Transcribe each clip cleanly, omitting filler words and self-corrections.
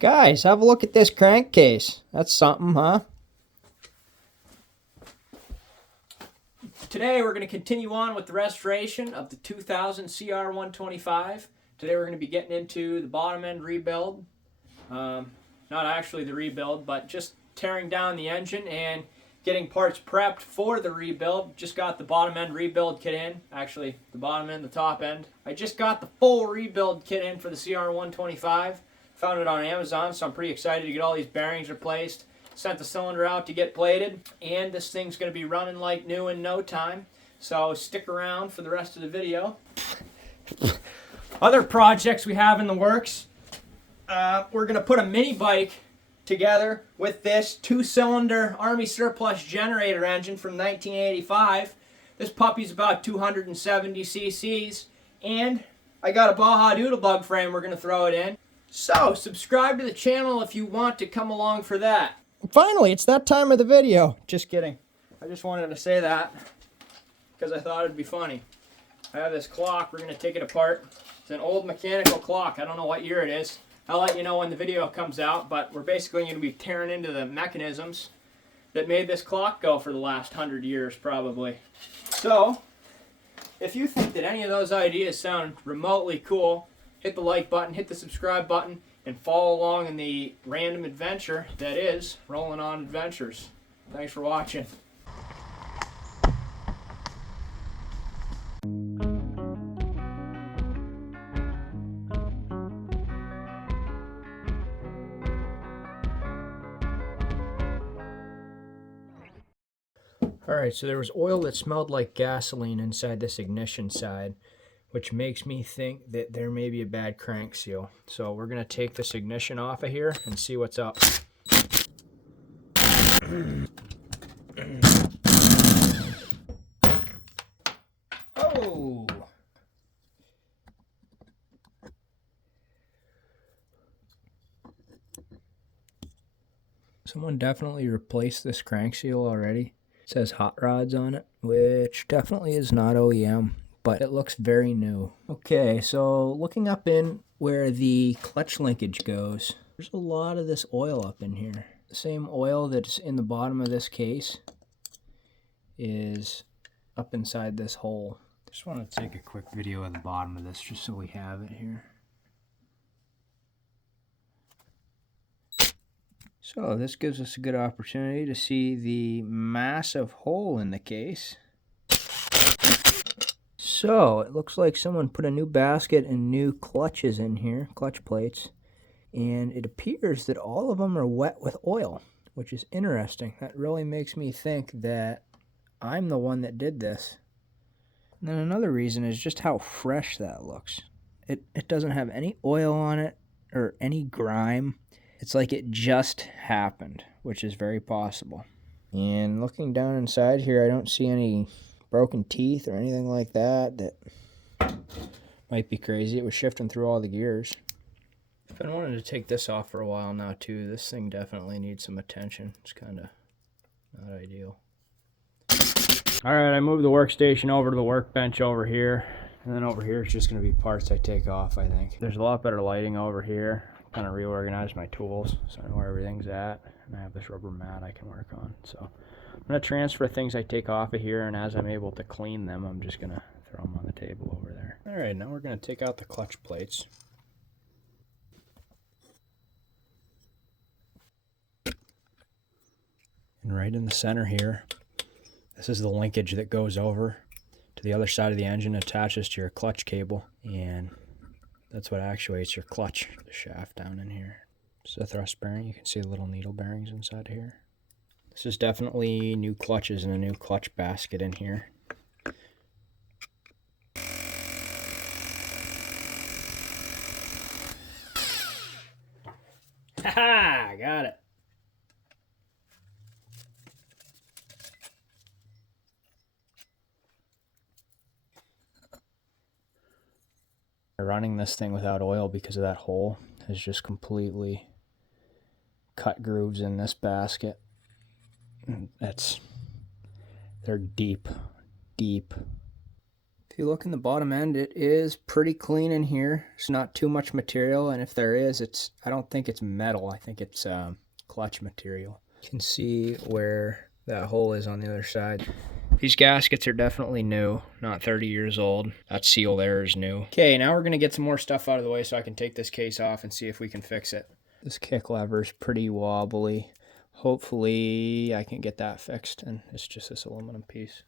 Guys, have a look at this crankcase. That's something, huh? Today we're going to continue on with the restoration of the 2000 CR125. Today we're going to be getting into the bottom end rebuild. Not actually the rebuild, but just tearing down the engine and getting parts prepped for the rebuild. Just got the bottom end rebuild kit in. Actually, the bottom end, the top end. I just got the full rebuild kit in for the CR125. Found it on Amazon, so I'm pretty excited to get all these bearings replaced. Sent the cylinder out to get plated, and this thing's going to be running like new in no time. So stick around for the rest of the video. Other projects we have in the works. We're going to put a mini bike together with this 2-cylinder Army surplus generator engine from 1985. This puppy's about 270 cc's, and I got a Baja Doodlebug frame we're going to throw it in. So, subscribe to the channel if you want to come along for that. Finally, it's that time of the video. Just kidding. I just wanted to say that because I thought it'd be funny. I have this clock. We're going to take it apart. It's an old mechanical clock. I don't know what year it is. I'll let you know when the video comes out, but we're basically going to be tearing into the mechanisms that made this clock go for the last 100 years, probably. So, if you think that any of those ideas sound remotely cool, hit the like button, hit the subscribe button, and follow along in the random adventure that is Rolling On Adventures. Thanks for watching. Alright, so there was oil that smelled like gasoline inside this ignition side, which makes me think that there may be a bad crank seal. So we're going to take this ignition off of here and see what's up. Oh! Someone definitely replaced this crank seal already. It says Hot Rods on it, which definitely is not OEM. But it looks very new. Okay, so looking up in where the clutch linkage goes, there's a lot of this oil up in here. The same oil that's in the bottom of this case is up inside this hole. Just want to take a quick video of the bottom of this just so we have it here. So this gives us a good opportunity to see the massive hole in the case. So, it looks like someone put a new basket and new clutches in here, clutch plates, and it appears that all of them are wet with oil, which is interesting. That really makes me think that I'm the one that did this. And then another reason is just how fresh that looks. It doesn't have any oil on it or any grime. It's like it just happened, which is very possible. And looking down inside here, I don't see any broken teeth or anything like that might be crazy. It was shifting through all the gears. I've been wanting to take this off for a while now too. This thing definitely needs some attention. It's kind of not ideal. Alright, I moved the workstation over to the workbench over here, and then over here it's just going to be parts I take off, I think. There's a lot better lighting over here. Kind of reorganized my tools so I know where everything's at, and I have this rubber mat I can work on. So I'm going to transfer things I take off of here, and as I'm able to clean them, I'm just going to throw them on the table over there. Alright, now we're going to take out the clutch plates. And right in the center here, this is the linkage that goes over to the other side of the engine, attaches to your clutch cable, and that's what actuates your clutch, the shaft down in here. This is a thrust bearing. You can see the little needle bearings inside here. This is definitely new clutches and a new clutch basket in here. Haha, got it. Running this thing without oil because of that hole has just completely cut grooves in this basket. They're deep, deep. you look in the bottom end, it is pretty clean in here. There's not too much material, and if there is, I don't think it's metal. I think it's clutch material. You can see where that hole is on the other side. These gaskets are definitely new, not 30 years old. That seal there is new. Okay, now we're gonna get some more stuff out of the way so I can take this case off and see if we can fix it. This kick lever is pretty wobbly. Hopefully I can get that fixed, and it's just this aluminum piece.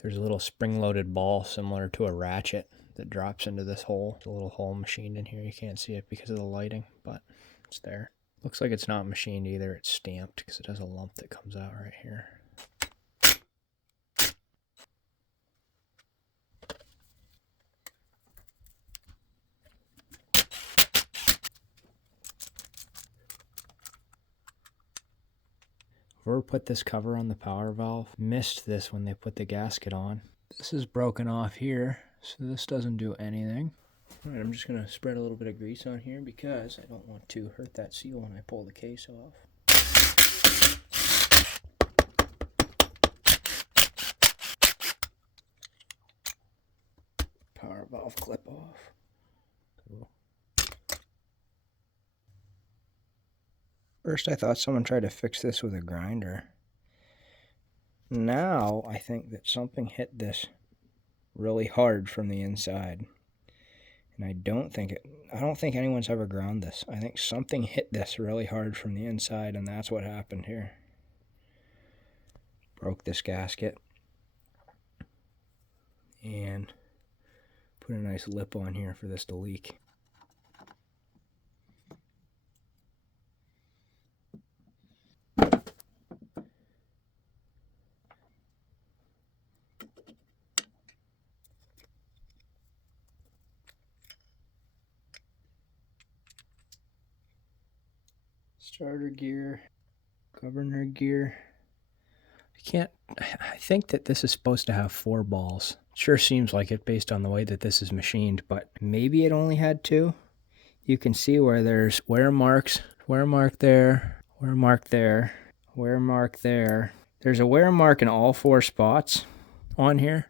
There's a little spring-loaded ball similar to a ratchet that drops into this hole. There's a little hole machined in here. You can't see it because of the lighting, but it's there. Looks like it's not machined either. It's stamped because it has a lump that comes out right here. Whoever put this cover on the power valve missed this when they put the gasket on. This is broken off here, so this doesn't do anything. All right, I'm just gonna spread a little bit of grease on here because I don't want to hurt that seal when I pull the case off. Power valve clip off. Cool. First I thought someone tried to fix this with a grinder. Now I think that something hit this really hard from the inside. And I don't think anyone's ever ground this. I think something hit this really hard from the inside, and that's what happened here. Broke this gasket. And put a nice lip on here for this to leak. Starter gear, governor gear. I think that this is supposed to have 4 balls. Sure seems like it based on the way that this is machined, but maybe it only had 2. You can see where there's wear marks, wear mark there, wear mark there, wear mark there. There's a wear mark in all 4 spots on here,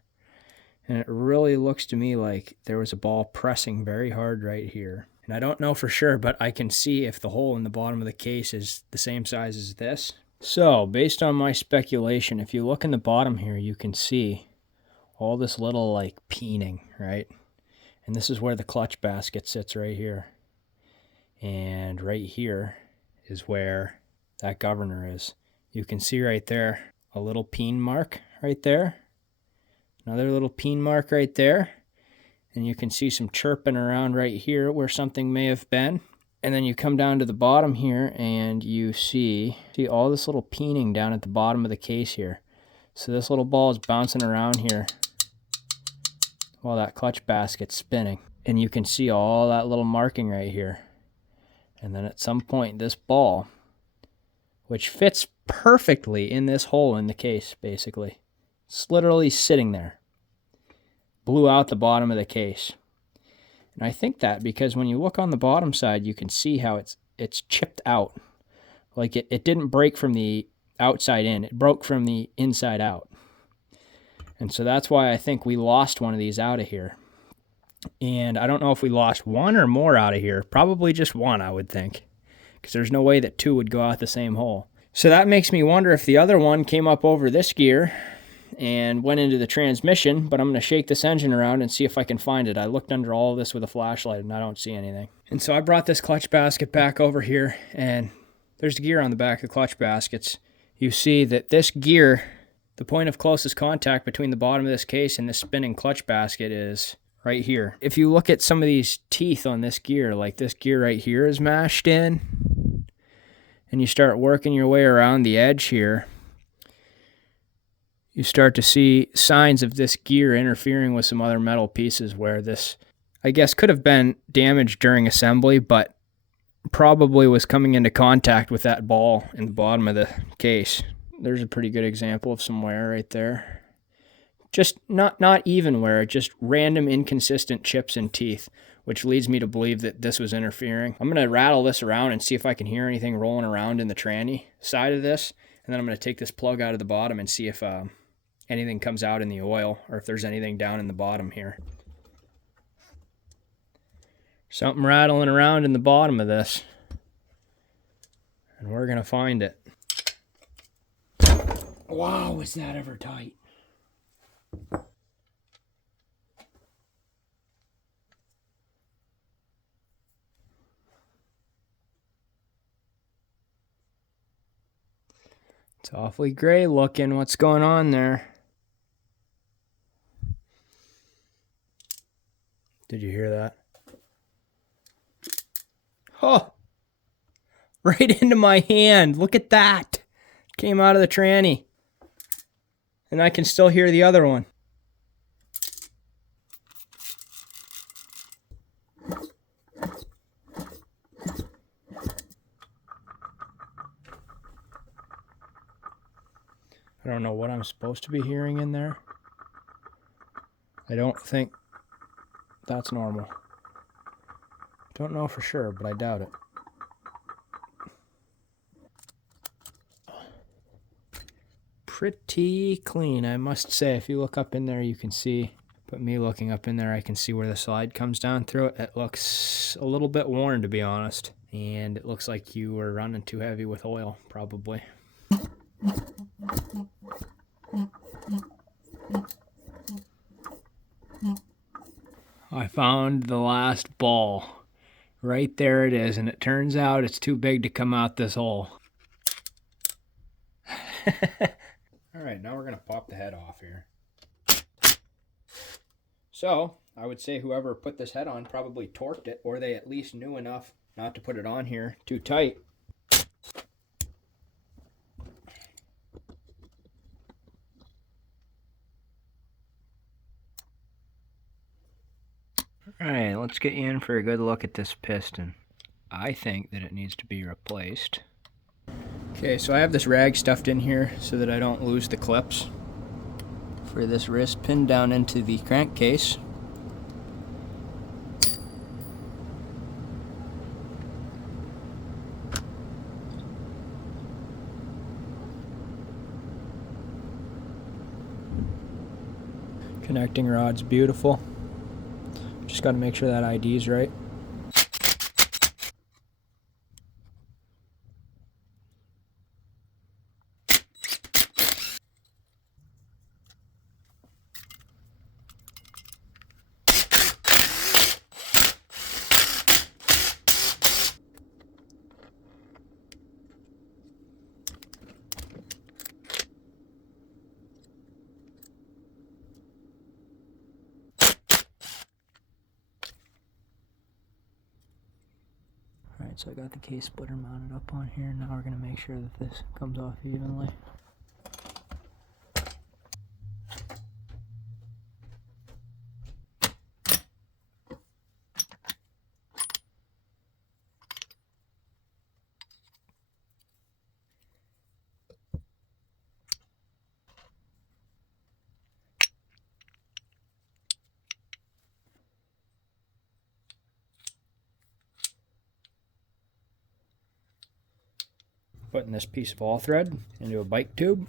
and it really looks to me like there was a ball pressing very hard right here. And I don't know for sure, but I can see if the hole in the bottom of the case is the same size as this. So, based on my speculation, if you look in the bottom here, you can see all this little, like, peening, right? And this is where the clutch basket sits right here. And right here is where that governor is. You can see right there a little peen mark right there. Another little peen mark right there. And you can see some chirping around right here where something may have been. And then you come down to the bottom here and you see all this little peening down at the bottom of the case here. So this little ball is bouncing around here while that clutch basket's spinning. And you can see all that little marking right here. And then at some point this ball, which fits perfectly in this hole in the case basically, it's literally sitting there, blew out the bottom of the case. And I think that because when you look on the bottom side, you can see how it's chipped out. Like it didn't break from the outside in, it broke from the inside out. And so that's why I think we lost one of these out of here. And I don't know if we lost one or more out of here. Probably just one, I would think, because there's no way that 2 would go out the same hole. So that makes me wonder if the other one came up over this gear and went into the transmission, but I'm going to shake this engine around and see if I can find it. I looked under all of this with a flashlight and I don't see anything. And so I brought this clutch basket back over here, and there's the gear on the back of clutch baskets. You see that this gear, the point of closest contact between the bottom of this case and this spinning clutch basket is right here. If you look at some of these teeth on this gear, like this gear right here is mashed in, and you start working your way around the edge here, you start to see signs of this gear interfering with some other metal pieces where this, I guess, could have been damaged during assembly, but probably was coming into contact with that ball in the bottom of the case. There's a pretty good example of some wear right there. Just not even wear, just random inconsistent chips and teeth, which leads me to believe that this was interfering. I'm going to rattle this around and see if I can hear anything rolling around in the tranny side of this, And then I'm going to take this plug out of the bottom and see if anything comes out in the oil, or if there's anything down in the bottom here. Something rattling around in the bottom of this, and we're going to find it. Wow, is that ever tight? It's awfully gray looking. What's going on there? Did you hear that? Oh! Right into my hand. Look at that. Came out of the tranny. And I can still hear the other one. I don't know what I'm supposed to be hearing in there. I don't think that's normal. Don't know for sure, but I doubt it. Pretty clean, I must say. If you look up in there, you can see, but me looking up in there, I can see where the slide comes down through it. It looks a little bit worn, to be honest. And it looks like you were running too heavy with oil, probably. I found the last ball. Right there it is, and it turns out it's too big to come out this hole. Alright, now we're going to pop the head off here. So, I would say whoever put this head on probably torqued it, or they at least knew enough not to put it on here too tight. Alright, let's get you in for a good look at this piston. I think that it needs to be replaced. Okay, so I have this rag stuffed in here so that I don't lose the clips for this wrist pinned down into the crankcase. Connecting rod's beautiful. Just got to make sure that ID is right. Alright, so I got the case splitter mounted up on here. Now we're going to make sure that this comes off evenly. Putting this piece of all thread into a bike tube.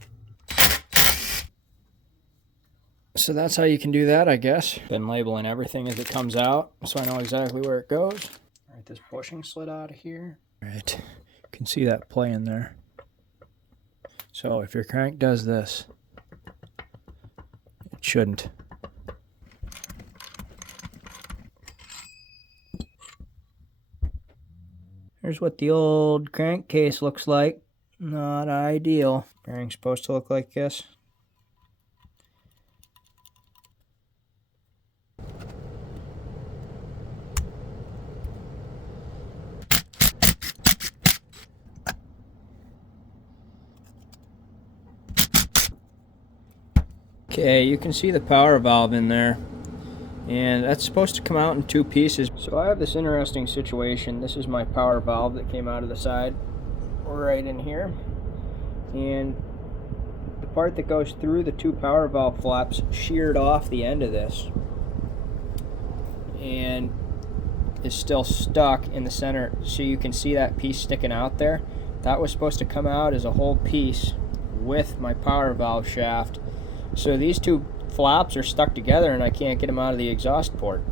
So that's how you can do that, I guess. Been labeling everything as it comes out, so I know exactly where it goes. Alright, this bushing slid out of here. Alright, you can see that play in there. So if your crank does this, it shouldn't. Here's what the old crankcase looks like. Not ideal. Bearing's supposed to look like this. Okay, you can see the power valve in there. And that's supposed to come out in two pieces. So I have this interesting situation. This is my power valve that came out of the side right in here. And the part that goes through the two power valve flaps sheared off the end of this and is still stuck in the center. So you can see that piece sticking out there. That was supposed to come out as a whole piece with my power valve shaft. So these two flaps are stuck together and I can't get them out of the exhaust port.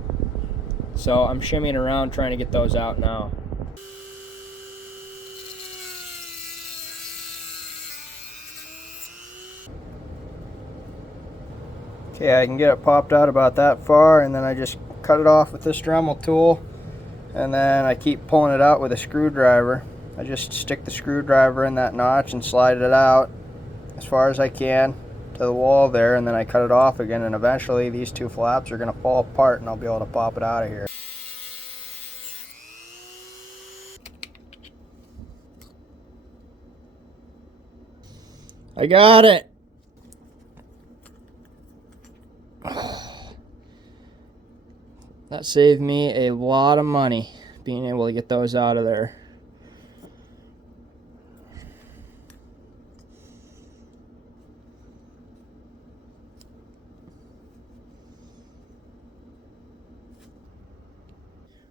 So I'm shimmying around trying to get those out now. Okay, I can get it popped out about that far, and then I just cut it off with this Dremel tool, and then I keep pulling it out with a screwdriver. I just stick the screwdriver in that notch and slide it out as far as I can to the wall there, and then I cut it off again, and eventually these two flaps are going to fall apart and I'll be able to pop it out of here. I got it! That saved me a lot of money being able to get those out of there.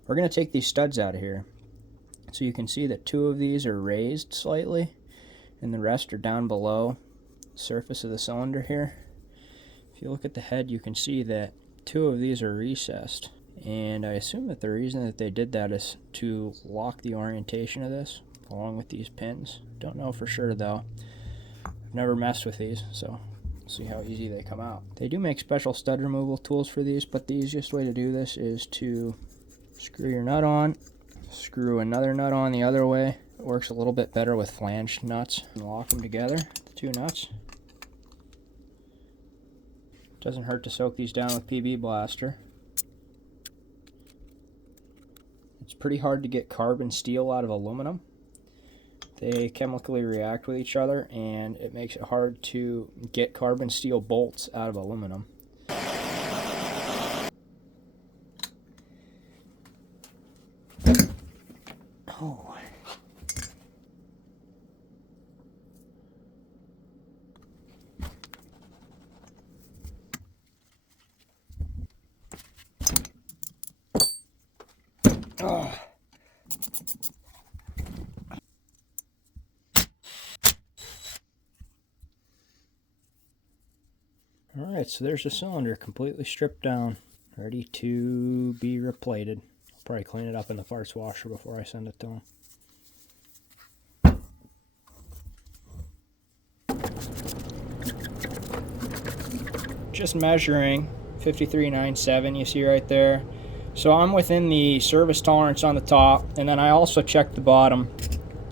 We're going to take these studs out of here. So you can see that two of these are raised slightly and the rest are down below the surface of the cylinder here. If you look at the head, you can see that two of these are recessed. And I assume that the reason that they did that is to lock the orientation of this along with these pins. Don't know for sure though. I've never messed with these, so we'll see how easy they come out. They do make special stud removal tools for these, but the easiest way to do this is to screw your nut on, screw another nut on the other way. It works a little bit better with flanged nuts. And lock them together, the two nuts. Doesn't hurt to soak these down with PB Blaster. It's pretty hard to get carbon steel out of aluminum. They chemically react with each other, and it makes it hard to get carbon steel bolts out of aluminum. Oh. Oh. Alright, so there's the cylinder completely stripped down, ready to be replated. I'll probably clean it up in the parts washer before I send it to them. Just measuring 53.97, you see right there. So I'm within the service tolerance on the top, and then I also checked the bottom.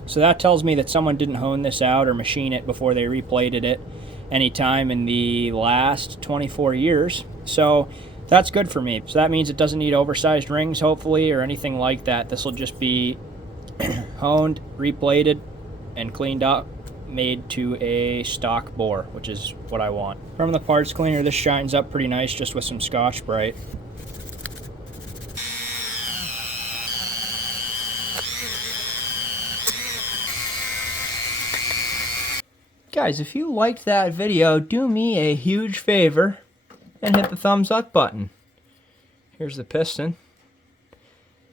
So that tells me that someone didn't hone this out or machine it before they replated it anytime in the last 24 years. So that's good for me. So that means it doesn't need oversized rings, hopefully, or anything like that. This will just be honed, replated, and cleaned up, made to a stock bore, which is what I want. From the parts cleaner, this shines up pretty nice just with some Scotch-Brite. Guys, if you liked that video, do me a huge favor and hit the thumbs up button. Here's the piston.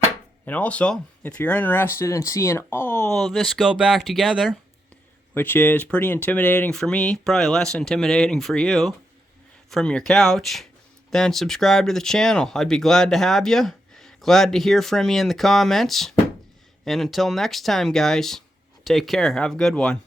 And also, if you're interested in seeing all this go back together, which is pretty intimidating for me, probably less intimidating for you, from your couch, then subscribe to the channel. I'd be glad to have you. Glad to hear from you in the comments. And until next time, guys, take care. Have a good one.